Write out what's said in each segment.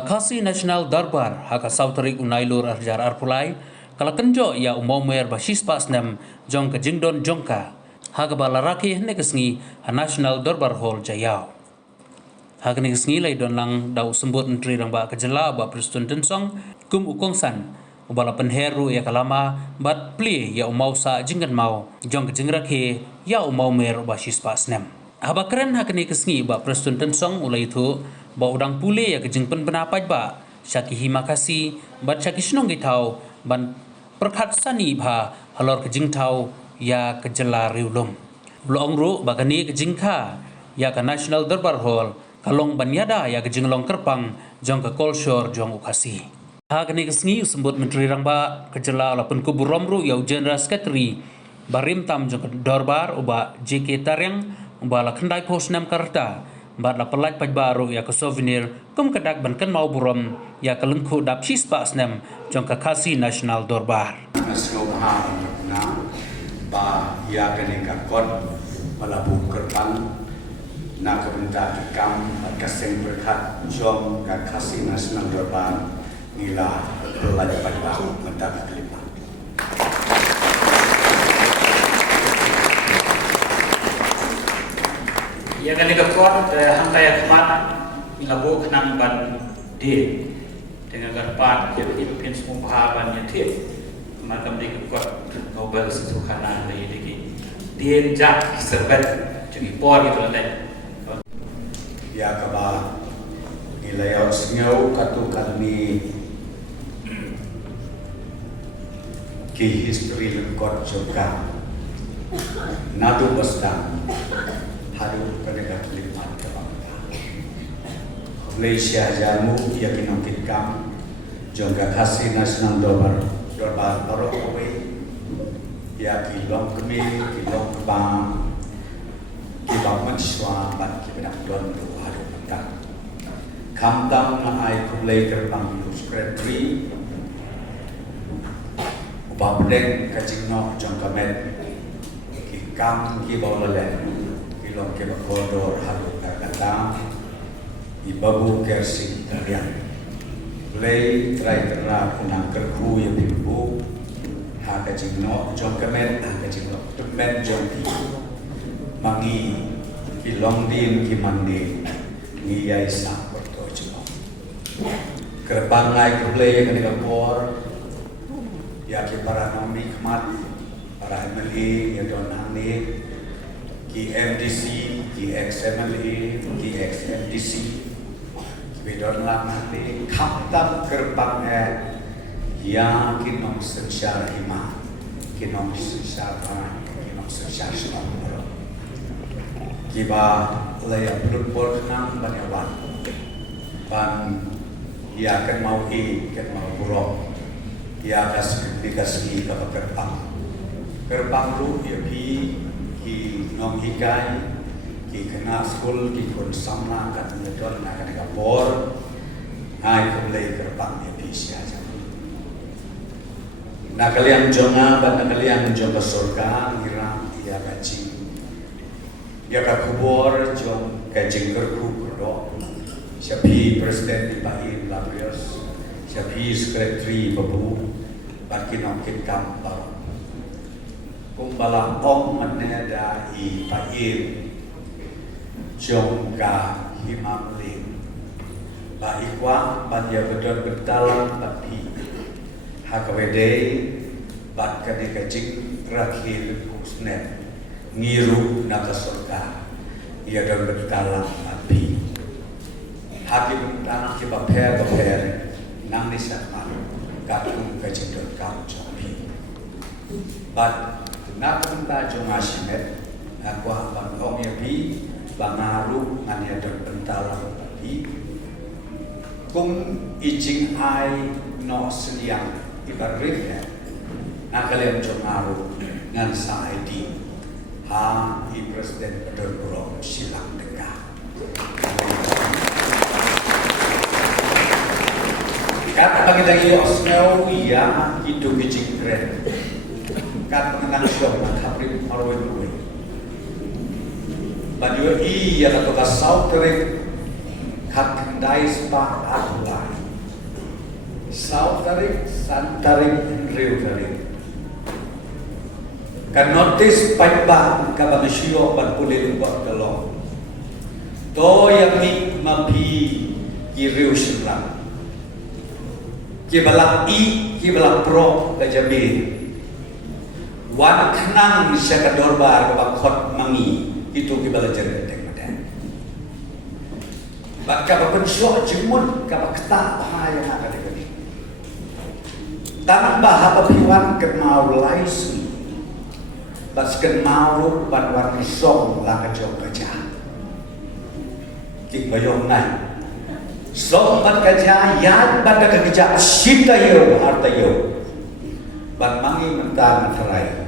Kasi National Darbar haka Sautarik Unailur Arjar Arpulai kala kenjo ya umomer basis pas nem jong ke jingdon jongka haka balaraki negesngi a National Darbar Hall Jayau haka negesngi lai don lang dau sembut menteri rang ba kejela ba Preston Tensong kum ukongsan ubala penheru ya kalama bat pli ya umau sa jinggan mau jong ke jingraki ya umomer basis pas nem haba keren haka negesngi ba Preston Tensong ulai itu ba udang pule ya kejing pen penapaj ba syaki hima kasi bat syaki snong gitau ban perkhat sani bha halor kejing tau ya kejela riulum blong ru ba kani kejing kha ya ka National Darbar Hall kalong banyada ya kejing long kerpang jong ke kolshor jong ukasi ha kani kesngi sembut menteri rang ba kejela lapun kuburom ru ya general secretary barim tam jong ke Darbar uba JK Taryang uba la kendai pos nam karta bat la pelaj paj baru ya ke souvenir kum kedak ban kan mau burom ya ke lengku dap sis pa snem jong ke Kasi National Darbar Nasional Mahal na ba ya kene ka kon malabu kerpan na kebentar kam kaseng berkat jom ka Kasi National Darbar nila pelaj paj baru mendak kelima ya kan dikekuat hantai kemat milabuk nang ban di dengan garpat ya di pin semua bahaban ya ti makam dikekuat Nobel sesukanan dari diki dia jak serbat jadi por gitu lah ya kaba nilai osngau katu kalmi ki history lekot juga nadu basdang haru penegak lima kebangga Malaysia jamu ia kinongkit kam jongga Kasi National Darbar Torok Kowe ia kilong kemi kilong kebang kibang mensua ban kibenak don tu haru penegak kamdam na ai kulai kerbang secretary ubabdeng kajingno jongga med kikam kibau lele ilong ke kodor halu kata ibabu kersing tarian play try terna kunang kerku ya bibu ha kajingno jong kemen ha kajingno temen jong ki mangi ilong din ki mandi ni yai sa porto jong kerbangai ke play kan ka por ya ki para nomi khmat para MLA ya don hane ki MDC, ki XMLA, ki XMDC, ki bidon lamali, kaptam gerbang yang kinong secara hima, kinong secara semua, kiba layak berpol nang banyawan, ban ia kan mau kan mau buruk, ia kasih gerbang lu ia ki nong hikai ki kena school ki kon samna kat nyedon na kan kapor ai kumlei gerbang Indonesia jaman na kalian jonga ban kalian jonga surga ngira ia gaji ya ka kubor jong gajing kerku kerdo siapi presiden di Bahir Labrios siapi sekretari babu bakin ongkin kampar kumbalang ong maneda i pair jongga himamling ba ikwa banya bedon betalang tapi hakawede bat kane kajing rakhil kusnet ngiru naga surga ia don betalang api hakim tanah ki baper nang nisat malu katung kajing don kam jomi bat nak minta joma simet aku akan om ya bi bangaru ngania don bentalang tapi kung ijing ai no sediang ibarit ya nak kalian jomaru ngan sa ID ha i presiden pedon bro silang deka kata bagi dari osneu ya hidup ijing keren kat mengenang syok makabri marwin kuwe baju iya atau kasau terik kat kendai spa adulai South tarik, San tarik, Rio tarik. Kan notice paiba ka bagisyo ban pulil ko dalong. To yang ni mapi ki Rio Shimla. Ki balak ki balak pro ka jabi. Wan kenang siya ka dorbar ka bakot mangi itu ki balak jere tek madan. Bak ka bakonsyo jimun ka bakta bahaya na ka dek. Tambah apa piwan ke mau laisi. Basken mau ban warni song la ka jong kaja. Ki bayong nai. Song ban kaja yan ban ka kaja sita yo harta yo. Ban mangi mentang terai.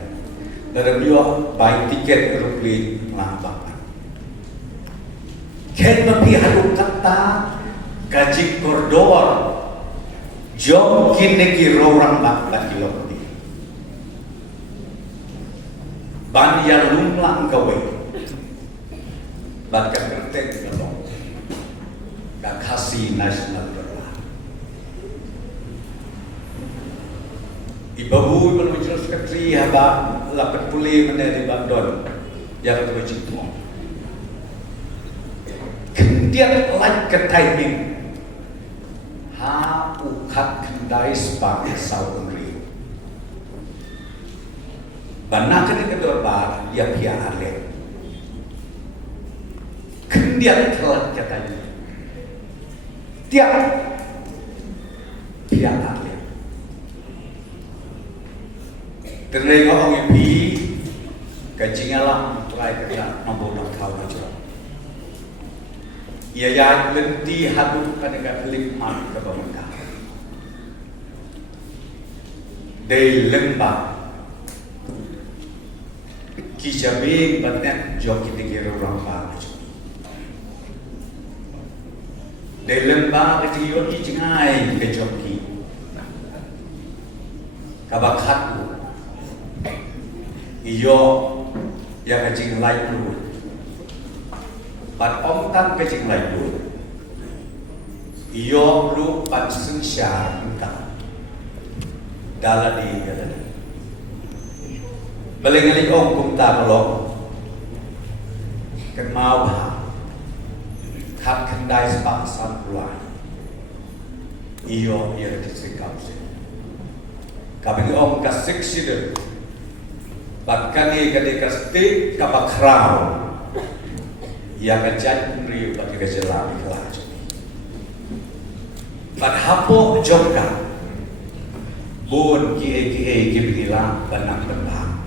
Dalam yo buy tiket aeroplane lambat. Ken mapi halu kata gaji koridor. Jom kini ki orang bak kilo. Ban yang lumlang gawe. Ban ka kertek galong. Ka kasih nasional berlah. Ibu belum jelas sekretari haba lapat pulih mana di Bandon. Yang itu begitu. Kemudian like ke timing. Ha ukat kendai sebagai saung rio. Bana kini kedua bar ya pia ale. Kemudian telah katanya. Tiap pia ale. Terlengok orang pi kajingalah try kerja nombor tahun aja. Ia yang lenti hadut pada klik mat ke bawah. Dari lembah kisah banyak joki dikira orang baru. Dari lembah kecil ini cengai ke joki. Kabakat iyo yang kecil lain dulu. Pat om tan kecil lain dulu. Iyo lu pat sengsyar entah. Dalam di dalam. Baling-baling om kumta melong. Kemau kat kendai sepak sampulai. Iyo ia disikap sih. Kami om kasih sider. Bahkan ia ketika stik kapakrau. Ia kerja riu bagi kejelang kelas. Padahal jongkang. Bun ki bilang benang benang,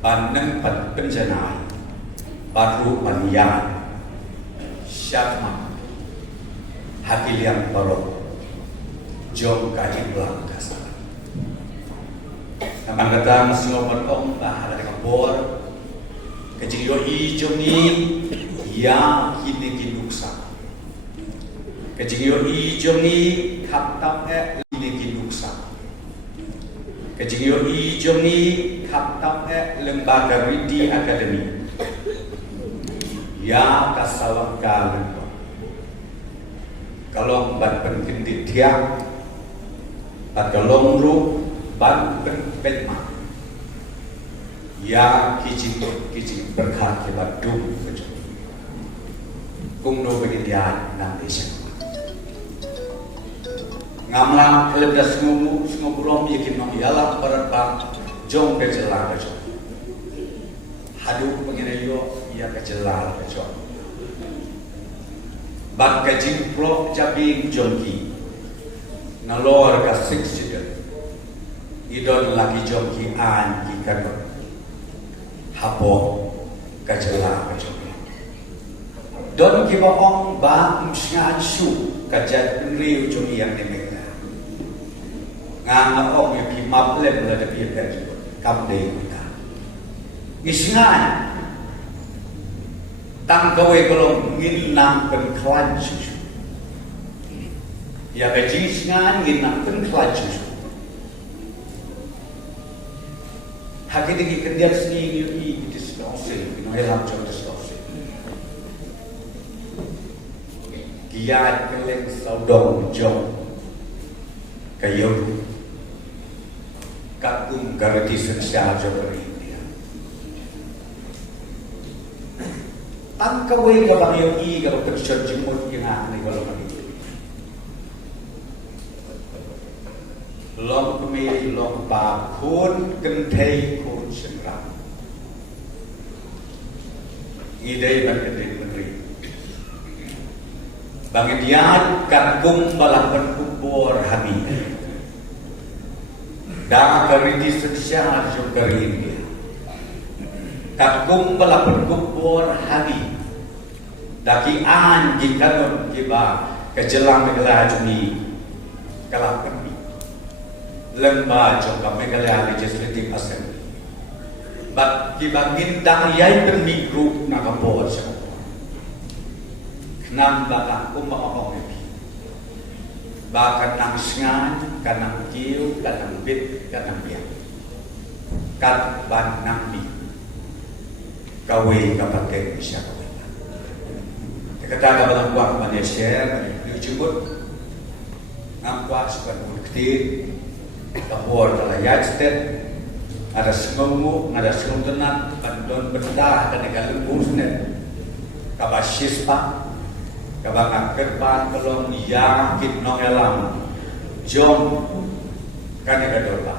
paneng penjenai, baru manian, syakma, hati yang baru, jom kaji belang kasar. Naman kata masih ngomong om bah ada kapor, kecil yoi jomi, ya kini kinuksa, kecil yoi jomi kaptam kini kinuksa. Kecil hijau ni kaptam lembaga Ridi Academy. Ya kasawang kalian. Kalau ban pengendit tiang, ban kalong ru, ban penpetma. Ya kicing berkat kebat dum kecil. Kumno bagian nanti sih. Ngamla kelebda semua burom yakin mau ialah berat jong kejelar kejo. Hadu pengirayo ia kejelar kejo. Bak kajing pro jabing jongki. Nalor ka 6 student. Idon lagi jongki an ikan. Hapo kejelar kejo. Don kibaong ba msngan su kajat riu jong yang nemek. Ngang om yang kimap lem ada piakan kamde kita. Isngan tang gawe kalau ngin nang penklan susu. Ya gaji isngan ngin nang penklan susu. Haki digi kendian seni ini distorsi, noelam jom distorsi. Kiat keleng saudong jom. kayo katung garati sensia jokeri dia ang kaway ka bang yung kalau kerja jemut yang ani kalau mati long kami long pa kun kentai kun senram idai bangkit menteri bangkit diat katung balapan kubur hami dah keriti sensia jokeri dia katung balapan kubur hami daki an gikanun kiba kejelang megala juni kalapan lemba jongka megala legislative assembly bak kiba gindang yai perni group nakapot sa kenam baka kumakaong epi baka nang singan kanang kiw kanang bit kanang biyak kat ban nang bi kaway kapatid siya kaway kata balang kuat Malaysia dijemput nampak sebagai bukti bahwa dalam United ada semua ada seluntunan bandon benda dan negara lembusnya kabar sispa kabar ngakirpan kelong yakin nongelam jom kan negara dorba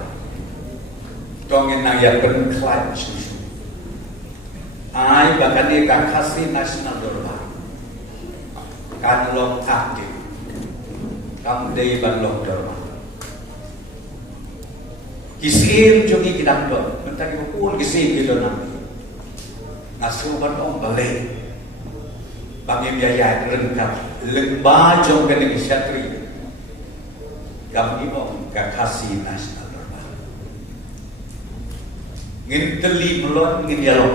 tongin nang ya berklat susu ai bahkan dia kasih nasional dorba kan long aktif kam day ban long dorma kisim jogi kidang do mentang ko kisim kilo nam asuban om bale bagi biaya rengkap lemba jong ke negeri syatri kam ibong kakasi nasional dorma ngin teli melon ngin dialog